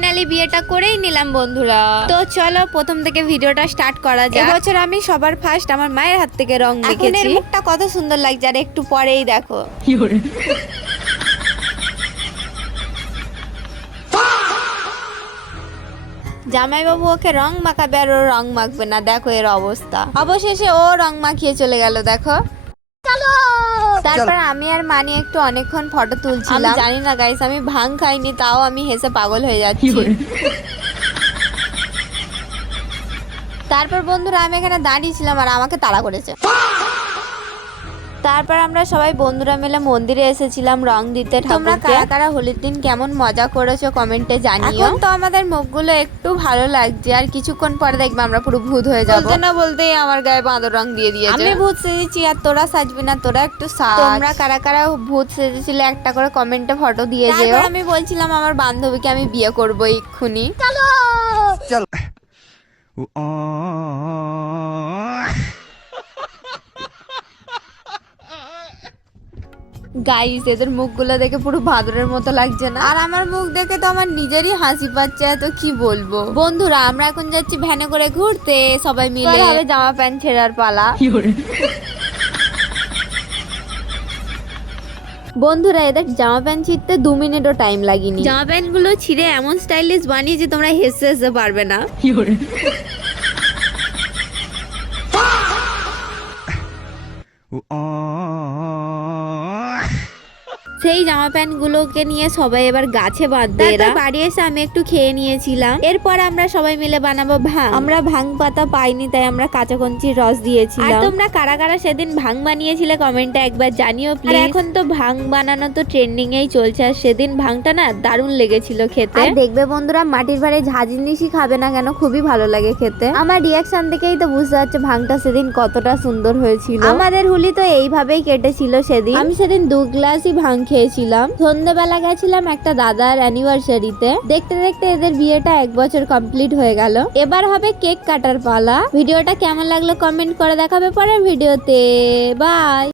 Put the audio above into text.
Finally বিয়েটা করেই নিলাম বন্ধুরা। তো চলো প্রথম থেকে ভিডিওটা স্টার্ট করা যাক। এবছর আমি সবার ফার্স্ট আমার মায়ের হাত থেকে রং মেখেছি। এর মুখটা কত সুন্দর লাগছে আর একটু পরেই দেখো। জামাইবাবু ওকে রং মাখাবে আর ও রং মাখবে না, দেখো এর অবস্থা। অবশেষে ও রং মাখিয়ে চলে গেল, দেখো। তারপর আমি আর মানি একটু অনেকক্ষণ ফটো তুলছিলাম। জানি না গাইস, আমি ভাং খাইনি, তাও আমি হেসে পাগল হয়ে যাচ্ছি। তারপর বন্ধুরা আমি এখানে দাঁড়িয়েছিলাম আর আমাকে তাড়া করেছে। তারপর আমরা সবাই বন্ধুরা মিলে মন্দিরে এসেছিলাম রং দিতে। তোমরা কারা কারা হোলির দিন কেমন মজা করেছো কমেন্টে জানিও। এখন তো আমাদের মুখগুলো একটু ভালো লাগছে, আর কিছুক্ষণ পরে দেখবে আমরা পুরো ভূত হয়ে যাবো। বলতে না বলতেই আমার গায়ে বাঁদর রং দিয়ে দিয়েছে। আমি ভূত সেজেছি আর তোরা সাজবি না, তোরা একটু সাজ। তোমরা কারা কারা ভূত সেজেছিলে একটা করে কমেন্টে ফটো দিয়ে যেও। তারপর আমি বলছিলাম আমার বান্ধবীকে আমি বিয়ে করবো এক্ষুনি। চলো চল। গাইস এদের মুখগুলো দেখে পুরো ভাদরের মতো লাগছে না? আর আমার মুখ দেখে তো আমার নিজেরই হাসি পাচ্ছে, এত কি বলবো। বন্ধুরা আমরা এখন যাচ্ছি ভ্যানে করে ঘুরতে, সবাই মিলে হবে জামা প্যান্ট ছেঁড়ার পালা। বন্ধুরা এদের জামা প্যান্ট ছিঁড়তে 2 মিনিটও টাইম লাগেনি। জামা প্যান্ট গুলো ছিঁড়ে এমন স্টাইলিশ বানিয়েছে তোমরা হেসে হেসে পারবে না। সেই জামা প্যান্ট গুলোকে নিয়ে সবাই এবার গাছে বাঁধবে। বাড়ি এসে আমি একটু খেয়ে নিয়েছিলাম। এরপর আমরা সবাই মিলে বানাবো ভাং। আমরা ভাং পাতা পাইনি, তাই আমরা কাঁচা কঞ্চির রস দিয়েছিলাম। আর তোমরা কারা কারা সেদিন ভাং বানিয়েছিলে কমেন্টে একবার জানিও প্লিজ। আর এখন তো ভাং বানানো তো ট্রেন্ডিং এই চলছে, আর সেদিন ভাংটা না দারুণ লেগেছিল খেতে। আর দেখবে বন্ধুরা মাটির ভাঁড়ে ঝাঁ জিনিসই খাবে না কেন, খুবই ভালো লাগে খেতে। আমার রিয়াকশন দেখেই তো বুঝতে পারছে ভাংটা সেদিন কতটা সুন্দর হয়েছিল। আমাদের হোলি তো এইভাবেই কেটেছিল সেদিন। আমি সেদিন 2 গ্লাসই ভাং খেয়েছিলাম। সন্ধ্যেবেলা গেছিলাম একটা দাদার অ্যানিভার্সারিতে। দেখতে দেখতে এদের বিয়েটা 1 বছর কমপ্লিট হয়ে গেল। এবার হবে কেক কাটার পালা। ভিডিওটা কেমন লাগলো কমেন্ট করে দেখাবে পরের ভিডিওতে। বাই।